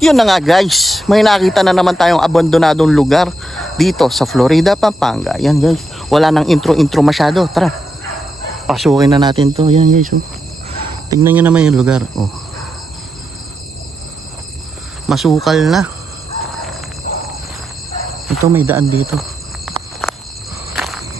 Yun na nga guys, may nakita na naman tayong abandonadong lugar dito sa Florida, Pampanga. Yan guys, wala nang intro masyado. Tara, pasukin na natin to. Yan guys, oh. Tingnan nyo naman yung lugar. Oh. Masukal na. Ito, may daan dito.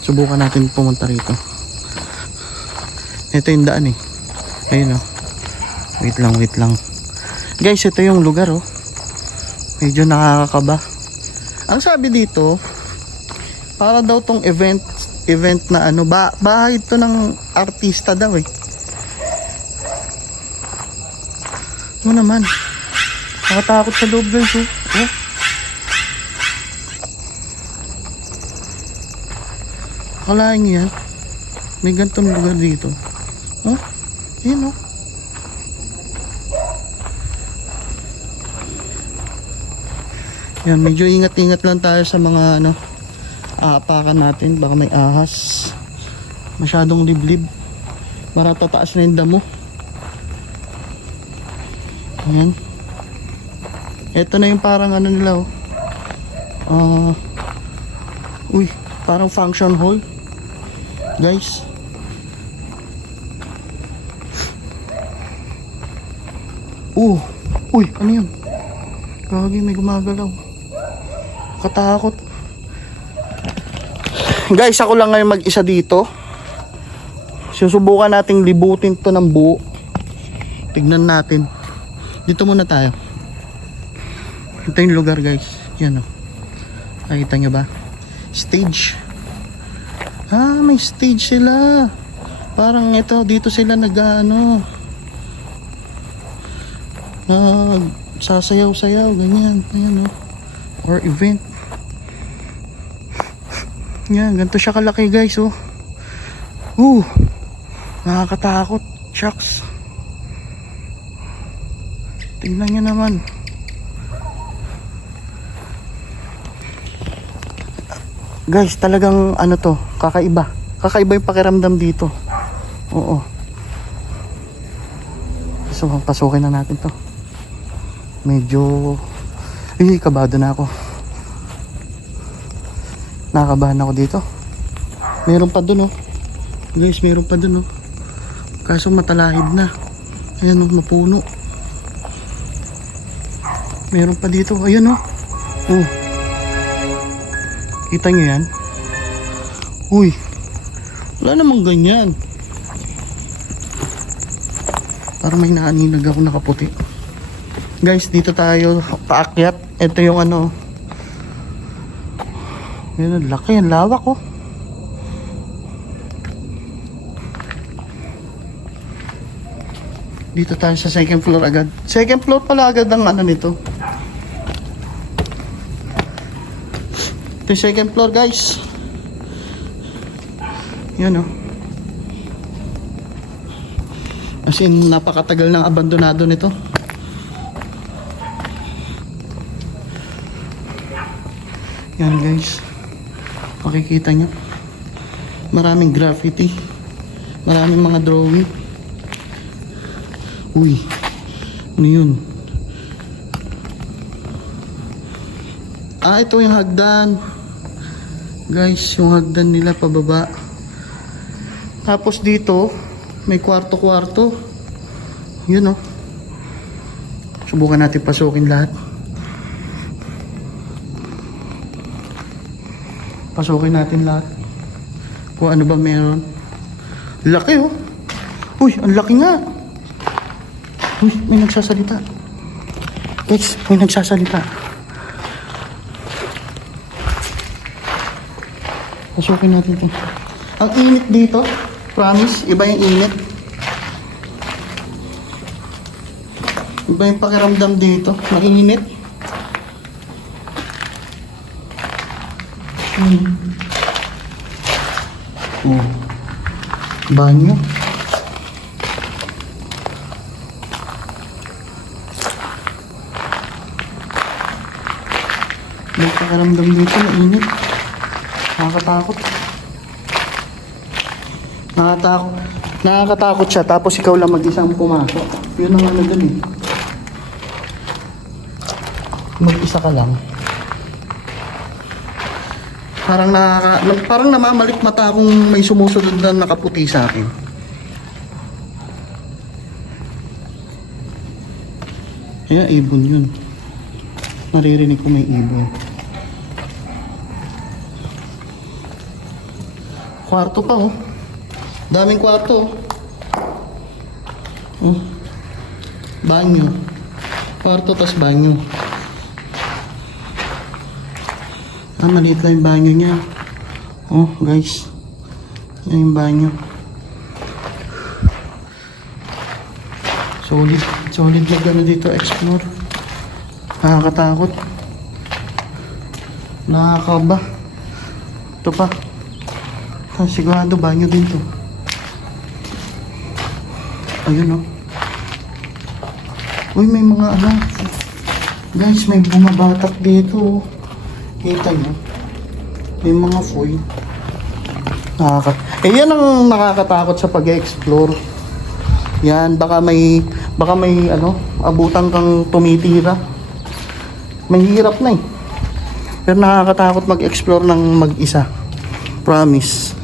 Subukan natin pumunta rito. Ito yung daan eh. Ayun oh. Wait lang. Guys, ito yung lugar oh. Medyo nakakakaba. Ang sabi dito, para daw tong event na ano, bahay ito ng artista daw eh. Ano naman? Nakatakot sa loob guys oh. Oh. Akalain niyo yan? May ganitong lugar dito. Oh, yun oh. Yan, medyo ingat-ingat lang tayo sa mga ano, aapakan natin. Baka may ahas. Masyadong liblib. Para tataas na yung damo. Ayan. Ito na yung parang ano nila oh. Uy, parang function hall. Guys. Uy, ano yun? Gagi, may gumagalaw. Katakot. Guys, ako lang ngayon mag-isa dito. Susubukan nating libutin to ng buo. Tignan natin. Dito muna tayo. Ito yung lugar guys. Yan o. Nakita nyo ba? Stage. May stage sila. Parang ito, dito sila sasayaw-sayaw, ganyan. Ayan o. Or event. Yan, ganito siya kalaki guys oh. Nakakatakot. Shucks. Tingnan nyo naman. Guys, talagang ano to, kakaiba yung pakiramdam dito. Oo. So, pasukin na natin to. Medyo kabado na ako. Nakabahan ako dito. Meron pa dun oh. Guys, meron pa dun oh. Kaso matalahib na. Ayan oh, napuno. Meron pa dito. Ayan oh. Oh. Kita nyo yan? Uy. Wala namang ganyan. Parang may naaninag ako nakaputi. Guys, dito tayo paakyat. Ito yung ano. Yan, laki, ang lawak oh. Dito tayo sa second floor agad. Second floor pala agad ang ano nito. Ito yung second floor guys. Yan oh. As in, napakatagal ng abandonado nito. Yan guys. Makikita nyo. Maraming graffiti. Maraming mga drawing. Uy. Ano yun? Ito yung hagdan. Guys, yung hagdan nila pababa. Tapos dito, may kwarto-kwarto. Yun oh. Subukan natin pasukin lahat. Pasukin natin lahat. Kung ano ba meron. Laki oh. Uy, ang laki nga. Uy, may nagsasalita. Guys, may nagsasalita. Pasukin natin ito. Ang init dito. Promise, iba yung init. Iba yung pakiramdam dito. Mainit. Banyo. May pakiramdam dito, mainit. Nakakatakot. Nakakatakot siya, tapos ikaw lang mag-isang pumasok. Yun ang ano dun eh. mag-isa ka lang. Parang namamalik mata kung may sumusunod na nakaputi sa akin. Kaya ibon yun. Naririnig ko may ibon. Kwarto pa oh. Daming kwarto oh. Oh. Banyo. Kwarto tas banyo. Maliit lang yung banyo niya. Oh guys. Yan yung banyo. Solid na gano'n dito explore. Nakakatakot. Nakakaba. Ito pa. Sigurado banyo din to. Ayun oh. Uy, may mga ano. Guys, may bumabatak dito. Kita nyo. May mga foil. Yan ang nakakatakot sa pag-explore. Yan, baka may ano, abutan kang tumitira. Mahirap na eh. Pero nakakatakot mag-explore ng mag-isa. Promise.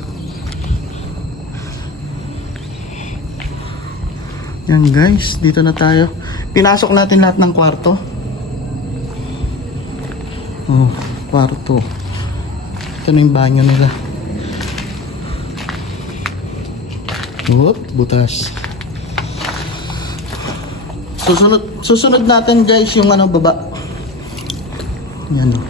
Yan guys, dito na tayo. Pinasok natin lahat ng kwarto. Oh, kwarto. Ito na yung banyo nila. Whoop, butas. Susunod natin guys yung ano baba. Yan o.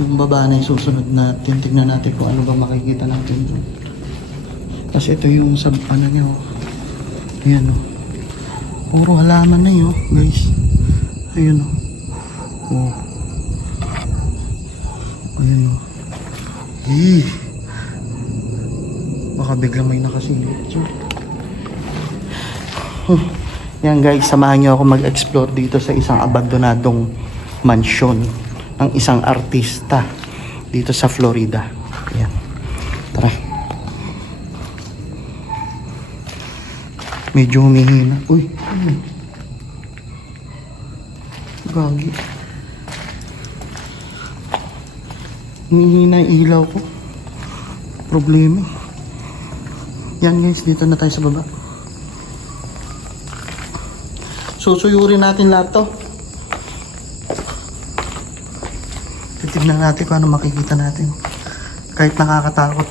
Yung baba na yung susunod natin. Tignan natin kung ano ba makikita natin doon. Kasi ito yung sab ano niya o. Ayan o. Puro halaman na yun guys. Ayun o. Oh. Ayun o. Baka biglang may nakasilip. Yan guys, samahan nyo ako mag-explore dito sa isang abandonadong mansyon ng isang artista dito sa Florida. Yan. Tara. Medyo humihina. Uy. Gagi. Humihina yung ilaw ko. Problema. Yan guys, dito na tayo sa baba. Susuyurin natin lahat to. Titignan natin kung ano makikita natin. Kahit nakakatakot.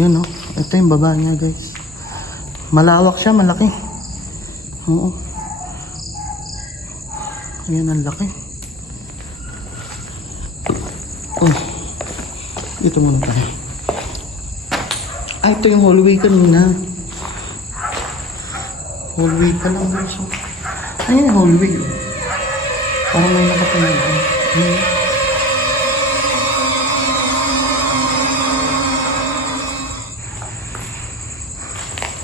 Yan oh. Ito yung baba niya guys. Malawak siya, malaki. Oo. Ayan ang laki. Uy. Ito muna tayo. Ito yung hallway kanina. Hallway pa lang guys. Ayan yung hallway. Parang may nakatayo.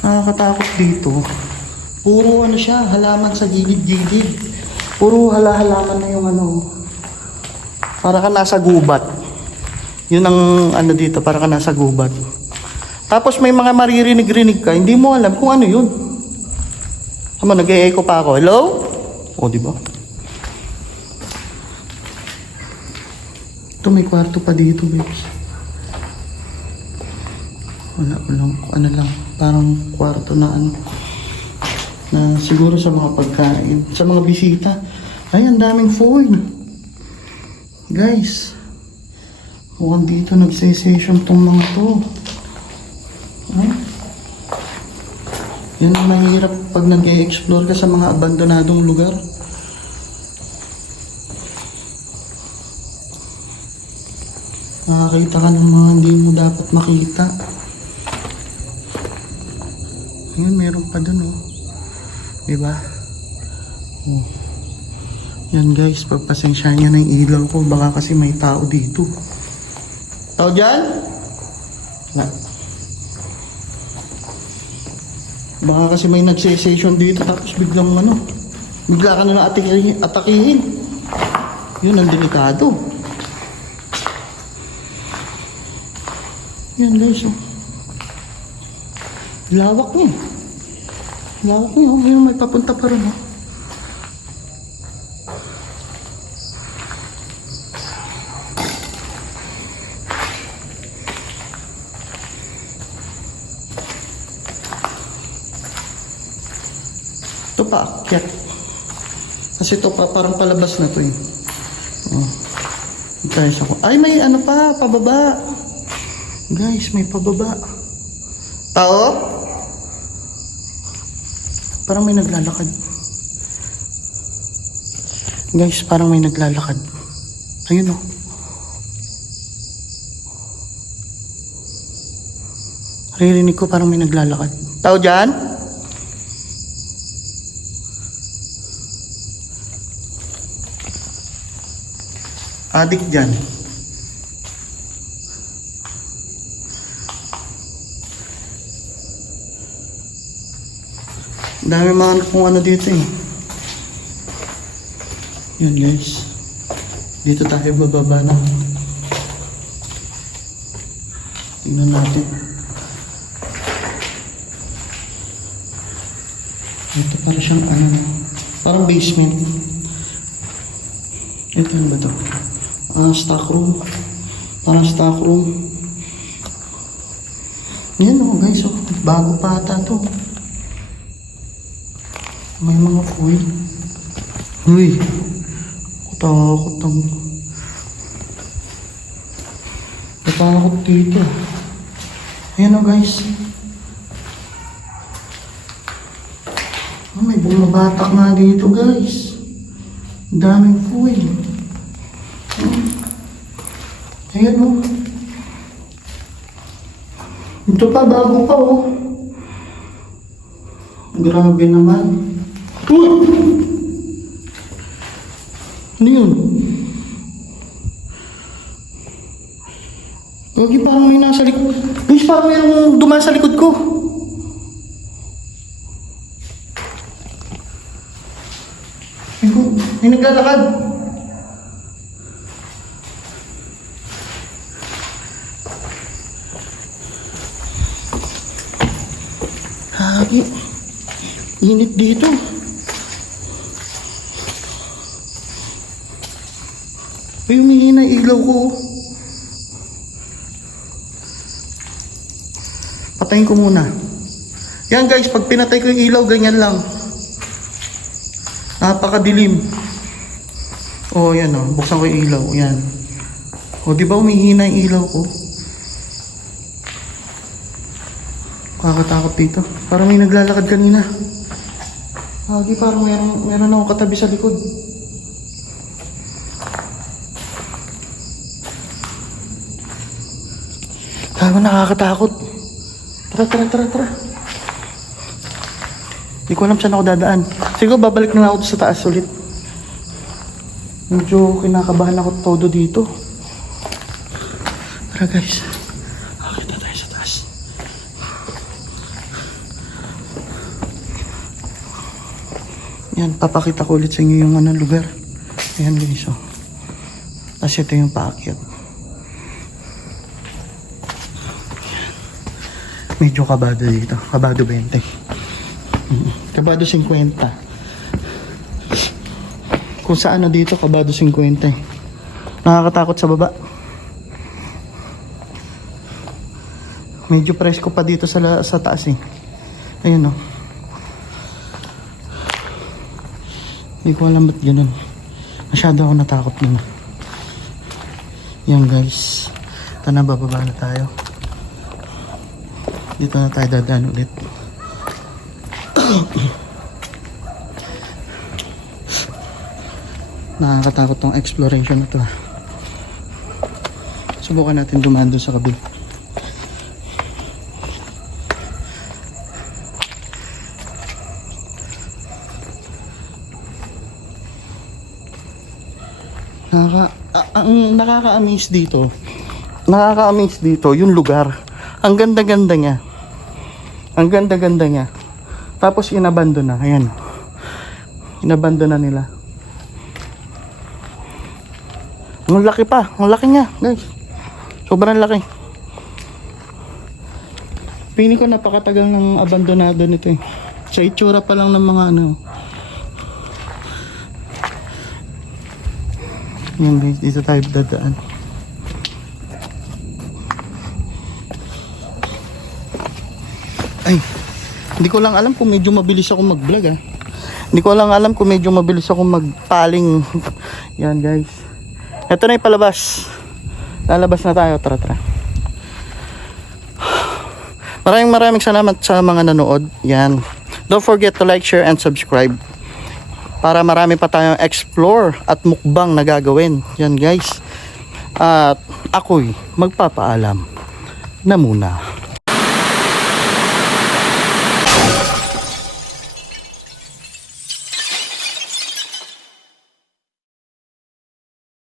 Nakakatakot dito. Puro ano siya, halaman sa gilid-gilid. Puro halaman na yung ano. Para ka nasa gubat. Yun ang ano dito, para ka nasa gubat. Tapos may mga maririnig-rinig ka, hindi mo alam kung ano yun. Tama, nag-e-echo pa ako. Hello? O, diba? Ito, may kwarto pa dito, guys. Wala ko lang, ano lang, parang kwarto na ano. Na siguro sa mga pagkain, sa mga bisita. Ay, ang daming food. Guys, mukhang dito nagse-session tong mga to. Huh? Yan ang mahirap pag nag-e-explore ka sa mga abandonadong lugar. Nakakita ka ng mga hindi mo dapat makita. Ayun, meron pa dun oh. Diba? Oh. Yan guys, pagpasensya niya na yung ilaw ko. Baka kasi may tao dito. Tao dyan? Wala. Baka kasi may nag-session dito tapos biglang ano, bigla ka na atakihin. Yun ang delikado. Yan guys oh. Lawak niya. Lawak niyo, ayun, may papunta pa rin, oh. Ito pa, akyat. Kasi ito pa, parang palabas na to eh. Oh. Guys, ako. Ay, may ano pa, pababa. Guys, may pababa. Tao? Parang may naglalakad. Guys, parang may naglalakad. Ayun oh. Naririnig ko parang may naglalakad. Tao dyan? Adik dyan. Dami mga kung ano dito eh. Yan guys. Dito tayo bababa na. Tingnan natin. Ito para siyang ano. Parang basement. Ito ano ba ito? Stock room. Parang stock room. Yan o guys, oh. Bago pa ata ito. May mga foil. Uy. Takot ang... Takot dito. Ayan o guys. Oh, may bumabatak nga dito guys. Daming foil. Ayan o. Ito pa, bago pa o. Grabe naman. Ano yun? Huwag parang may nasa likod. Guys, parang mayroong dumaan sa likod ko. May naglalakad. Hagi. Init dito. Ay, humihina yung ilaw ko. Patayin ko muna. Yan guys, pag pinatay ko yung ilaw, ganyan lang. Napakadilim. Oh, yan oh. Buksan ko yung ilaw. Yan. Oh, di ba humihina yung ilaw ko? Kakatakot dito. Parang may naglalakad kanina. Hagi, parang meron akong katabi sa likod. Gago, nakakatakot. Tara. Hindi ko alam saan ako dadaan. Siguro babalik na ako sa taas ulit. Medyo kinakabahan ako todo dito. Tara guys. Akita tayo sa taas. Yan, papakita ko ulit sa inyo yung ano, lugar. Ayan guys, oh. Tapos ito yung paakyat. Medyo kabado dito. Kabado 20. Kabado 50. Kung saan na dito, kabado 50. Nakakatakot sa baba. Medyo presko pa dito sa taas eh. Ayun oh. Hindi ko alam ba't ganun. Masyado ako natakot nun. Yan guys. Ito na, bababa na tayo. Dito na tayo dadaan ulit. Nakakatakot tong exploration na to. Subukan natin dumaan doon sa kabila. Nakaka-amaze dito yung lugar. Ang ganda-ganda niya. Tapos inabandon na. Ayan. Inabandon na nila. Ang laki pa. Ang laki niya, guys. Sobrang laki. Piling ko napakatagal ng abandonado nito eh. Sa itsura pa lang ng mga ano. Yan guys, dito tayo dadaan. Ay, hindi ko lang alam kung medyo mabilis ako mag-vlog ah. Hindi ko lang alam kung medyo mabilis ako magpaling. Yan guys. Ito na yung palabas. Lalabas na tayo, tara. Maraming salamat sa mga nanood. Yan. Don't forget to like, share, and subscribe. Para marami pa tayong explore at mukbang na gagawin. Yan guys. At ako'y magpapaalam na muna.